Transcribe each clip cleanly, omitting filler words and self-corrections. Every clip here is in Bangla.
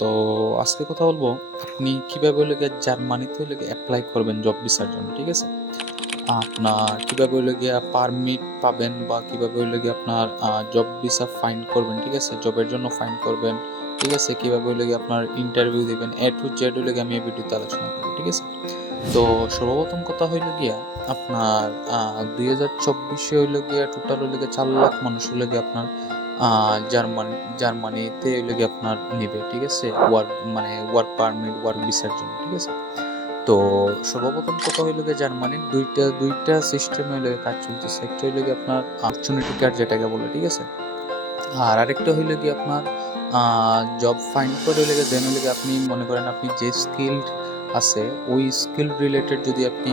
তো আজকে কথা বলবো আপনি কিভাবে জার্মানিতে অ্যাপ্লাই করবেন জব ভিসার জন্য, ঠিক আছে? আপনার কিভাবে পারমিট পাবেন বা কিভাবে আপনার জব ভিসা ফাইন্ড করবেন, ঠিক আছে? জবের জন্য ফাইন্ড করবেন, ঠিক আছে? কিভাবে আপনার ইন্টারভিউ দিবেন, এ টু জেড আমি এই ভিডিওতে আলোচনা করবো, ঠিক আছে? তো সর্বপ্রথম কথা হইল গিয়া আপনার 2024 টোটাল 4 লাখ মানুষ আপনার জার্মানিতে আপনার নেবে, ঠিক আছে? ওয়ার্ক পারমিট, ওয়ার্ক ভিসার জন্য, ঠিক আছে? তো সর্বপ্রথম কথা হইল গিয়ে জার্মানির দুইটা সিস্টেম কাজ চলতেছে। একটা হইল গিয়ে আপনার অপরচুনিটি কার্ড যেটাকে বলে, ঠিক আছে? আর আরেকটা হইল গিয়ে আপনার জব ফাইন্ড করে দেন আপনি মনে করেন আপনি যে স্কিলড আছে ওই স্কিল রিলেটেড যদি আপনি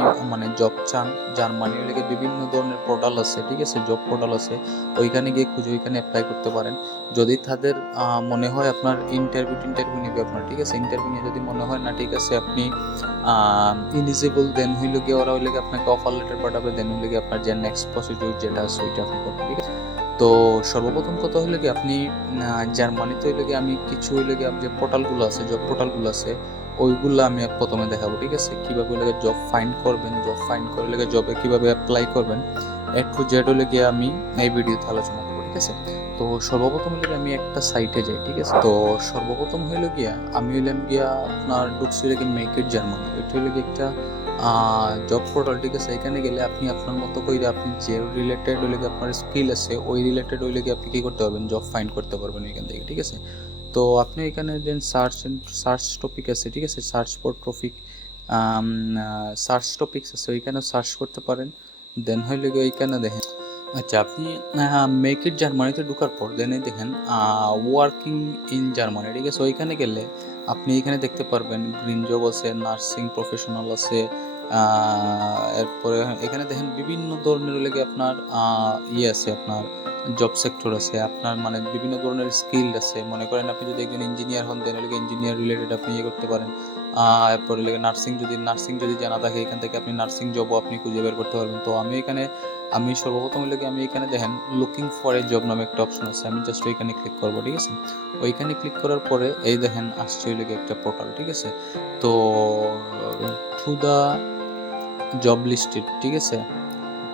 জব চান, জার্মানি বিভিন্ন ধরনের পোর্টাল আছে, ঠিক আছে? জব পোর্টাল আছে, ওইখানে গিয়ে খুঁজে ওইখানে অ্যাপ্লাই করতে পারেন। যদি তাদের মনে হয় আপনার ইন্টারভিউ নেবে আপনার, ঠিক আছে? ইন্টারভিউ নিয়ে যদি মনে হয় না ঠিক আছে আপনি ইলিজিবল, দেন হইল গিয়ে ওরা আপনাকে অফার লেটার পাঠাবে, দেন হইল গিয়ে আপনার যে নেক্সট প্রসিডিউর যেটা আছে ওইটা আপনি করবেন, ঠিক আছে? তো সর্বপ্রথম কথা হলো কি আপনি জার্মানিতে আমি কিছু যে পোর্টালগুলো আছে, জব পোর্টালগুলো আছে, ওইগুলো আমি প্রথমে দেখাবো, ঠিক আছে? কিভাবে জব ফাইন্ড করবেন, জব ফাইন্ড করে জবে কিভাবে অ্যাপ্লাই করবেন, এ টু জেড আমি এই ভিডিওতে আলোচনা করবো, ঠিক আছে? তো সর্বপ্রথম আমি একটা সাইটে যাই, ঠিক আছে? তো সর্বপ্রথম হইলো গিয়া আমি হইলাম গিয়া আপনার ঢুকছি মেক ইট জার্মানি। এটা হইলো গিয়ে একটা জব পোর্টাল, ঠিক আছে? এখানে গেলে আপনি আপনার মতো করে আপনি যে রিলেটেড আপনার স্কিল আছে ওই রিলেটেড আপনি কি করতে পারবেন, জব ফাইন্ড করতে পারবেন এখান থেকে, ঠিক আছে? তো আপনি এখানে দেন সার্চ টপিক আছে, ঠিক আছে? সার্চ টপিকস আছে, ওইখানে সার্চ করতে পারেন। দেন হইলে গিয়ে ওইখানে দেখেন, আচ্ছা আপনি মেক ইট জার্মানিতে ঢোকার পর দেন দেখেন ওয়ার্কিং ইন জার্মানি, ঠিক আছে? ওইখানে গেলে আপনি এখানে দেখতে পারবেন গ্রিন জব আছে, নার্সিং প্রফেশনাল আছে, এরপরে এখানে দেখেন বিভিন্ন ধরনের আপনার আছে, আপনার জব সেক্টর আছে, আপনার বিভিন্ন ধরনের স্কিল আছে। মনে করেন আপনি যদি একজন ইঞ্জিনিয়ার হন দেন ইঞ্জিনিয়ার রিলেটেড আপনি করতে পারেন। এরপরে নার্সিং যদি জানা থাকে এখান থেকে আপনি নার্সিং জবও আপনি খুঁজে বের করতে পারবেন। তো আমি সর্বপ্রথম আমি এখানে দেখেন লুকিং ফর এ জব নামে একটা অপশন আছে, আমি জাস্ট ওইখানে ক্লিক করবো, ঠিক আছে? ওইখানে ক্লিক করার পরে এই দেখেন আসছে একটা পোর্টাল, ঠিক আছে? তো টু দ্য জব লিস্টেড, ঠিক আছে?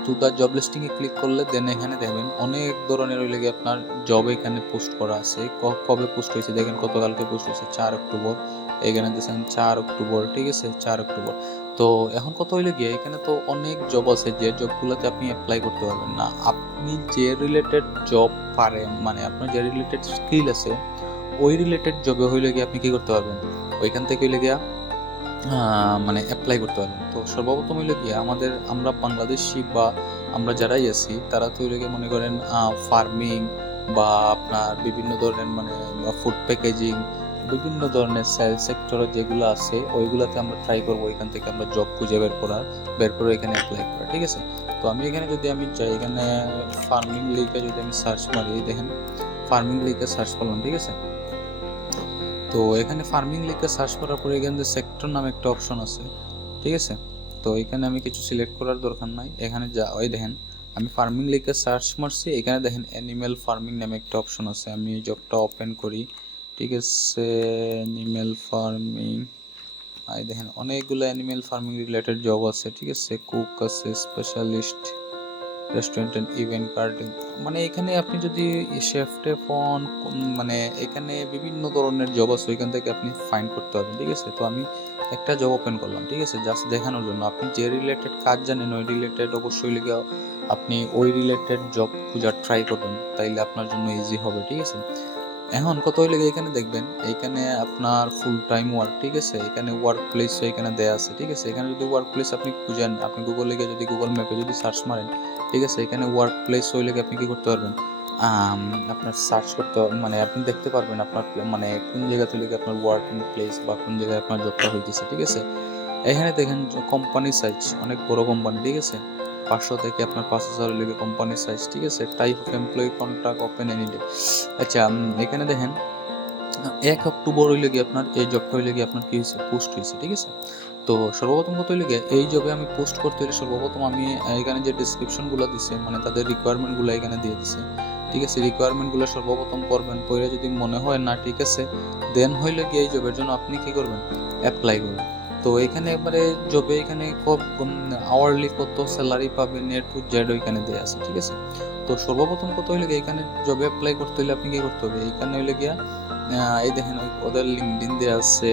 To the job listing A click করলে দেন এখানে দেখবেন অনেক ধরনের আপনার জব এখানে পোস্ট করা আছে। কবে পোস্ট হয়েছে দেখেন, গতকালকে পোস্ট হয়েছে 4 অক্টোবর। এখানে দেখেন 4 অক্টোবর, ঠিক আছে? 4 অক্টোবর। তো এখন কথা হইলো গিয়ে এখানে তো অনেক জব আছে যে জবগুলোতে আপনি অ্যাপ্লাই করতে পারবেন না। আপনি যে রিলেটেড জব পারেন, আপনার যে রিলেটেড স্কিল আছে ওই রিলেটেড জবে হইলে গিয়ে আপনি কি করতে পারবেন, ওইখান থেকে হইলে গিয়া অ্যাপ্লাই করতে পারবেন। তো সর্বপ্রথম হইলো গিয়ে আমরা বাংলাদেশি বা আমরা যারাই আছি তারা তো হইলো গিয়ে মনে করেন ফার্মিং বা আপনার বিভিন্ন ধরনের ফুড প্যাকেজিং, বিভিন্ন ধরনের সেলস সেক্টর যেগুলো আছে ওইগুলোতে আমরা ট্রাই করবো এখান থেকে আমরা জব খুঁজে বের করে এখানে অ্যাপ্লাই করা, ঠিক আছে? তো আমি এখানে যদি আমি যাই, এখানে ফার্মিং লিখে যদি আমি সার্চ মারি, দেখেন ফার্মিং লিখে সার্চ করলাম, ঠিক আছে? তো এখানে ফার্মিং লিখে সার্চ করার পরে এখানে সেক্টর নামে একটা অপশন আছে, ঠিক আছে? তো এখানে আমি কিছু সিলেক্ট করার দরকার নাই, এখানে যা ওই দেখেন আমি ফার্মিং লিখে সার্চ মারছি, এখানে দেখেন অ্যানিম্যাল ফার্মিং নামে একটা অপশন আছে। আমি এই জবটা ওপেন করি, ঠিক আছে? অ্যানিম্যাল ফার্মিং, এই দেখেন অনেকগুলো অ্যানিম্যাল ফার্মিং রিলেটেড জব আছে, ঠিক আছে? কুক আছে, স্পেশালিস্ট রেস্টুরেন্ট এন্ড ইভেন্ট কার্টিং, এখানে আপনি যদি শেফ টেফ হন, এখানে বিভিন্ন ধরনের জব আছে, ওইখান থেকে আপনি ফাইন্ড করতে পারবেন, ঠিক আছে? তো আমি একটা জব ওপেন করলাম, ঠিক আছে? জাস্ট দেখানোর জন্য। আপনি যে রিলেটেড কাজ জানেন ওই রিলেটেড অবশ্যই আপনি ওই রিলেটেড জব খোঁজার ট্রাই করবেন, তাইলে আপনার জন্য ইজি হবে, ঠিক আছে? এখন কত হইলে এখানে দেখবেন এইখানে আপনার ফুল টাইম ওয়ার্ক, ঠিক আছে? এখানে ওয়ার্ক প্লেস এখানে দেয়া আছে, ঠিক আছে? এখানে যদি ওয়ার্ক প্লেস আপনি খুঁজেন, আপনি গুগলে গিয়ে যদি গুগল ম্যাপে যদি সার্চ মারেন, ঠিক আছে? এখানে ওয়ার্ক প্লেস হইলে আপনি কি করতে পারবেন, আপনার সার্চ করতে আপনি দেখতে পারবেন আপনার কোন জায়গা থেকে আপনার ওয়ার্কিং প্লেস বা কোন জায়গায় আপনার জবটা হইতেছে, ঠিক আছে? এখানে দেখেন কোম্পানি সাইজ অনেক বড় কোম্পানি, ঠিক আছে? 500 থেকে আপনার 5000 লেগে কোম্পানি সাইজ, ঠিক আছে? Type of employee contract open any day. আচ্ছা এখানে দেখেন 1 অক্টোবর হইলে গিয়ে আপনার এই জবটা হইলে গিয়ে আপনার কি হয়েছে, পোস্ট হয়েছে, ঠিক আছে? তো সর্বপ্রথম কথা হইলে গিয়ে এই জবে আমি পোস্ট করতে হলে সর্বপ্রথম আমি এখানে যে ডিসক্রিপশনগুলো দিছে তাদের রিকোয়ারমেন্টগুলো এখানে দিয়ে দিছে। ঠিক আছে, রিকোয়ারমেন্টগুলো সর্বপ্রথম পড়বেন, পড়ে যদি মনে হয় না ঠিক আছে, দেন হইলে গিয়ে এই জবের জন্য আপনি কি করবেন, অ্যাপ্লাই করবেন। তো এখানে একবারে জবে এখানে আওয়ারলি কত স্যালারি পাবেন এর টু জেড ওইখানে দেওয়া আছে, ঠিক আছে। তো সর্বপ্রথম কত হইলে গিয়ে এখানে জবে অ্যাপ্লাই করতে হলে আপনি কি করতে হবে, এখানে হইলে গিয়া এই দেখেন ওদের লিঙ্কডইন দেওয়া আছে,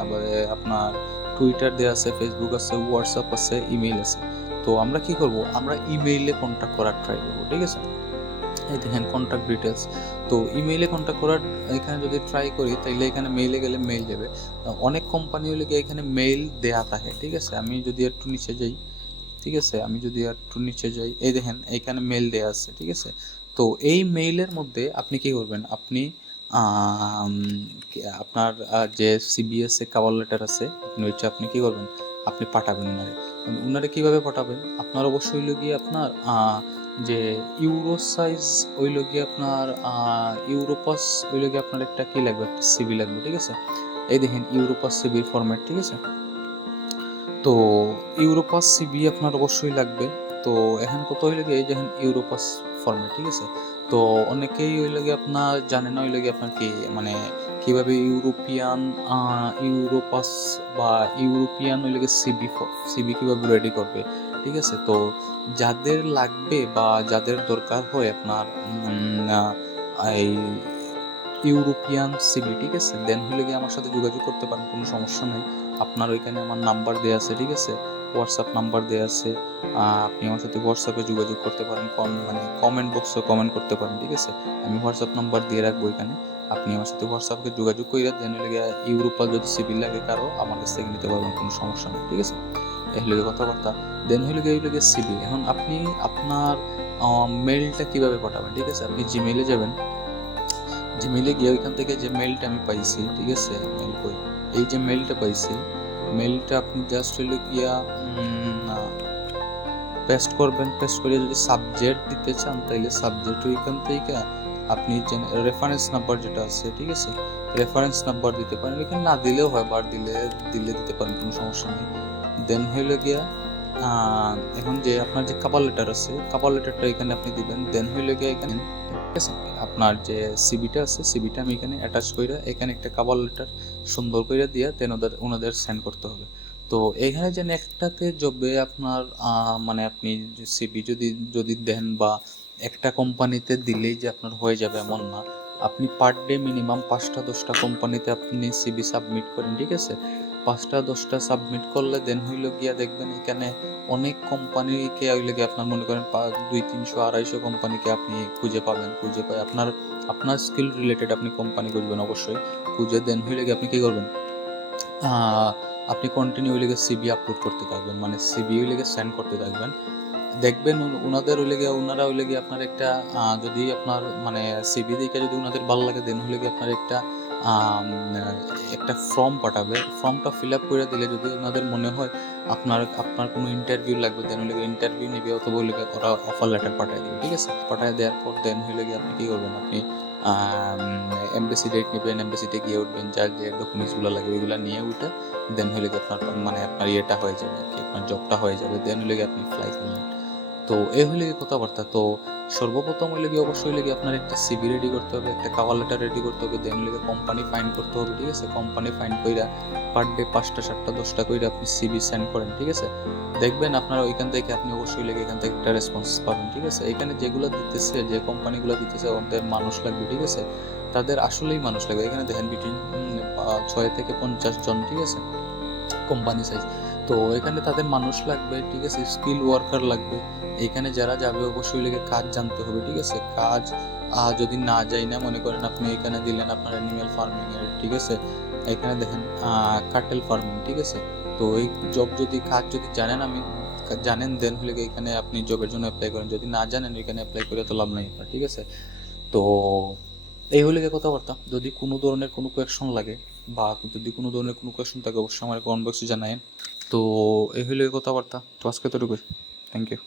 আবার আপনার টুইটার দেওয়া আছে, ফেসবুক আছে, হোয়াটসঅ্যাপ আছে, ইমেইল আছে। তো আমরা কি করব, আমরা ইমেইলে কন্ট্যাক্ট করার ট্রাই করবো, ঠিক আছে। এই দেখেন কন্ট্যাক্ট ডিটেলস। তো ইমেইলে কন্ট্যাক্ট করার এখানে যদি ট্রাই করি তাইলে এখানে মেইলে গেলে মেইল যাবে। অনেক কোম্পানি হলে গিয়ে এখানে মেইল দেয়া থাকে, ঠিক আছে। আমি যদি একটু নিচে যাই, ঠিক আছে, আমি যদি একটু নিচে যাই, এই দেখেন এইখানে মেইল দেয়া আছে, ঠিক আছে। তো এই মেইলের মধ্যে আপনি কি করবেন, আপনি আপনার যে সিবিএস এ কভার লেটার আছে ওইটা আপনি কি করবেন, আপনি পাঠাবেন উনারে। উনারে কীভাবে পাঠাবেন, আপনার অবশ্যই হইল গিয়ে আপনার যে ইউরো সাইজ হইল গিয়ে আপনার ইউরোপাস হইল গিয়ে আপনার একটা কি লাগবে, একটা সিবি লাগবে, ঠিক আছে। এই দেখেন ইউরোপাস সিবির ফরম্যাট, ঠিক আছে। তো ইউরোপাস সিবি আপনার অবশ্যই লাগবে। তো এখানে কত হইলে গিয়ে এই দেখেন ইউরোপাস ফরম্যাট, ঠিক আছে। তো অনেকেই হইলে গিয়ে আপনার জানে না হইলে গিয়ে আপনার কি মানে কিভাবে ইউরোপাস বা ইউরোপিয়ান হইলে গিয়ে সিবি কিভাবে রেডি করবে, ঠিক আছে। তো যাদের লাগবে বা যাদের দরকার হয় আপনার এই ইউরোপিয়ান সিবি, ঠিক আছে, দেন হলে গিয়ে আমার সাথে যোগাযোগ করতে পারেন, কোনো সমস্যা নেই। আপনার ওইখানে আমার নাম্বার দেওয়া আছে, ঠিক আছে, হোয়াটসঅ্যাপ নাম্বার দেওয়া আছে। আপনি আমার সাথে হোয়াটসঅ্যাপে যোগাযোগ করতে পারেন, মানে কমেন্ট বক্সে কমেন্ট করতে পারেন, ঠিক আছে। আমি হোয়াটসঅ্যাপ নাম্বার দিয়ে রাখবো এখানে, আপনি আমার সাথে হোয়াটসঅ্যাপে যোগাযোগ করে দেন হলে গিয়ে ইউরোপাল যদি সিবি লাগে কারো আমার কাছ থেকে নিতে পারবেন, কোনো সমস্যা নেই, ঠিক আছে। এই হলে কথাবার্তা। দেন হলে গিয়ে সিবি। এখন আপনি আপনার মেলটা কিভাবে পাঠাবেন, ঠিক আছে। আপনি জিমেইলে যাবেন, জিমেইলে গিয়ে ওইখান থেকে যে মেলটা আমি পাইছি, ঠিক আছে, মেল কই, এই যে মেলটা পাইছি, মেলটা আপনি জাস্ট হইলে গিয়া পেস্ট করবেন। পেস্ট করে যদি সাবজেক্ট দিতে চান তাইলে সাবজেক্ট ওইখান থেকে আপনি যে রেফারেন্স নাম্বার যেটা আছে, ঠিক আছে, রেফারেন্স নাম্বার দিতে পারেন। এখানে না দিলেও হয়, বার দিতে পারেন, কোনো সমস্যা নেই। দেন হইলে গিয়া এখন যে আপনার যে কভার লেটার আছে, কভার লেটারটা এখানে আপনি দিবেন। দেন হইলে গিয়া এখানে, ঠিক আছে, আপনার যে সিবিটা আছে, সিবিটা আমি এখানে অ্যাটাচ কইরা এখানে একটা কভার লেটার সুন্দর কইরা দিয়া দেন ওনাদের সেন্ড করতে হবে। তো এখানে যে একটাতে জবে আপনার মানে আপনি সিবি যদি দেন বা একটা কোম্পানিতে দিলেই যে আপনার হয়ে যাবে এমন না। আপনি পার ডে মিনিমাম 5টা-10টা কোম্পানিতে আপনি সিবি সাবমিট করেন, ঠিক আছে। 5টা-10টা সাবমিট করলে দেন হইল গিয়া দেখবেন এখানে অনেক কোম্পানিকে হইলে গিয়ে আপনার মনে করেন 200-300-250 কোম্পানিকে আপনি খুঁজে পাই আপনার স্কিল রিলেটেড আপনি কোম্পানি খুঁজবেন অবশ্যই। খুঁজে দেন হইলে গিয়ে আপনি কি করবেন, আপনি কন্টিনিউ হইলে গিয়ে সিবি আপলোড করতে থাকবেন, মানে সিবি হইলে গিয়ে সেন্ড করতে থাকবেন। দেখবেন ওনাদের ওনারা হইলে গিয়ে আপনার একটা যদি আপনার মানে সিবি দেখে যদি ওনাদের ভালো লাগে দেন হইলে গিয়ে আপনার একটা ফর্ম পাঠাবে। ফর্মটা ফিল আপ করে দিলে যদি ওনাদের মনে হয় আপনার কোনো ইন্টারভিউ লাগবে দেন হইলে ইন্টারভিউ নেবে, অথবা হইলে ওরা অফার লেটার পাঠিয়ে দেবে, ঠিক আছে। পাঠিয়ে দেওয়ার পর দেন হইলে গিয়ে আপনি কী করবেন, আপনি এমবেসি ডেট নেবেন, এমবেসিতে গিয়ে উঠবেন, যার যে ডকুমেন্টসগুলো লাগে ওইগুলো নিয়ে উঠে দেন হইলে গিয়ে আপনার ইয়েটা হয়ে যাবে আর কি, আপনার জবটা হয়ে যাবে। দেন হইলে গিয়ে আপনি ফ্লাই করলেন। তো এই হইলে গিয়ে কথাবার্তা। তো সর্বপ্রথম হইলে গিয়ে অবশ্যই হইলে গিয়ে আপনার একটা সিভি রেডি করতে হবে, একটা কভার লেটার রেডি করতে হবে। দেন হইলে কোম্পানি ফাইন করতে হবে, ঠিক আছে। কোম্পানি ফাইন কইরা পার ডে 5টা 7টা 10টা কইরা আপনি সিভি সেন্ড করেন, ঠিক আছে। দেখবেন আপনার ওইখান থেকে আপনি অবশ্যই লেগে এখান থেকে একটা রেসপন্স পাবেন, ঠিক আছে। এখানে যেগুলো দিতেছে, যে কোম্পানিগুলো দিতেছে ওদের মানুষ লাগবে, ঠিক আছে, তাদের আসলেই মানুষ লাগবে। এখানে দেখেন বিটুইন 6 থেকে 50 জন, ঠিক আছে, কোম্পানি সাইজ। তো এখানে তাদের মানুষ লাগবে, ঠিক আছে, স্কিল ওয়ার্কার লাগবে। এখানে যারা যাবে অবশ্যই লেগে কাজ জানতে হবে, ঠিক আছে। কাজ যদি না যাই না মনে করেন আপনি এখানে দিলেন আপনার অ্যানিম্যাল ফার্মিং এর, ঠিক আছে, এখানে দেখেন কাটেল ফার্মিং, ঠিক আছে। তো এই কাজ যদি জানেন দেন হলে এখানে আপনি জবের জন্য অ্যাপ্লাই করেন। যদি না জানেন এখানে অ্যাপ্লাই করে তো লাভ নাই আপনার, ঠিক আছে। তো এই হলে কথাবার্তা। যদি কোনো ধরনের কোনো কোয়েকশন লাগে বা যদি কোনো ধরনের কোনো কোয়েশন থাকে অবশ্যই আমার কমেন্ট বক্সে জানায়েন। তো এই হলে কথাবার্তা। তো আজকে এতটুকুই। Thank you.